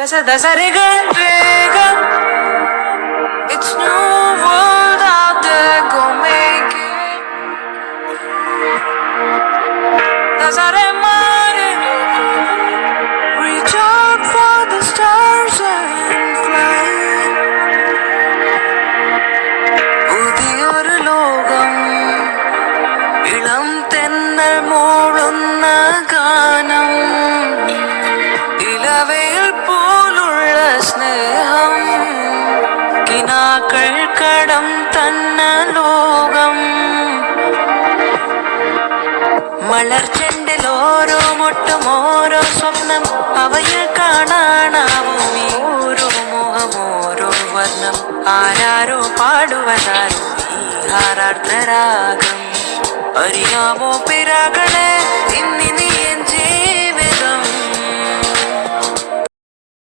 It's new world out there, go make it. Dasare mare, reach out for the stars and fly. പുതിയൊരു ലോകം, ഇളം തെന്നൽ മൂളുന്ന ഗാനം, ഇലവയിൽ പോലുള്ള സ്നേഹം, കിനാക്കൾ കടം തന്ന ലോകം. മലർച്ചെണ്ടിൽ ഓരോ മുട്ടും ഓരോ സ്വപ്നം, അവയിൽ കാണാനാവും ഈ ഓരോ മുഖം ഓരോ വർണ്ണം. ആരാരോ പാടുവതാരോ ഈ ഹാരാർദ്ധരാഗം, അറിയാമോ പിറകളെ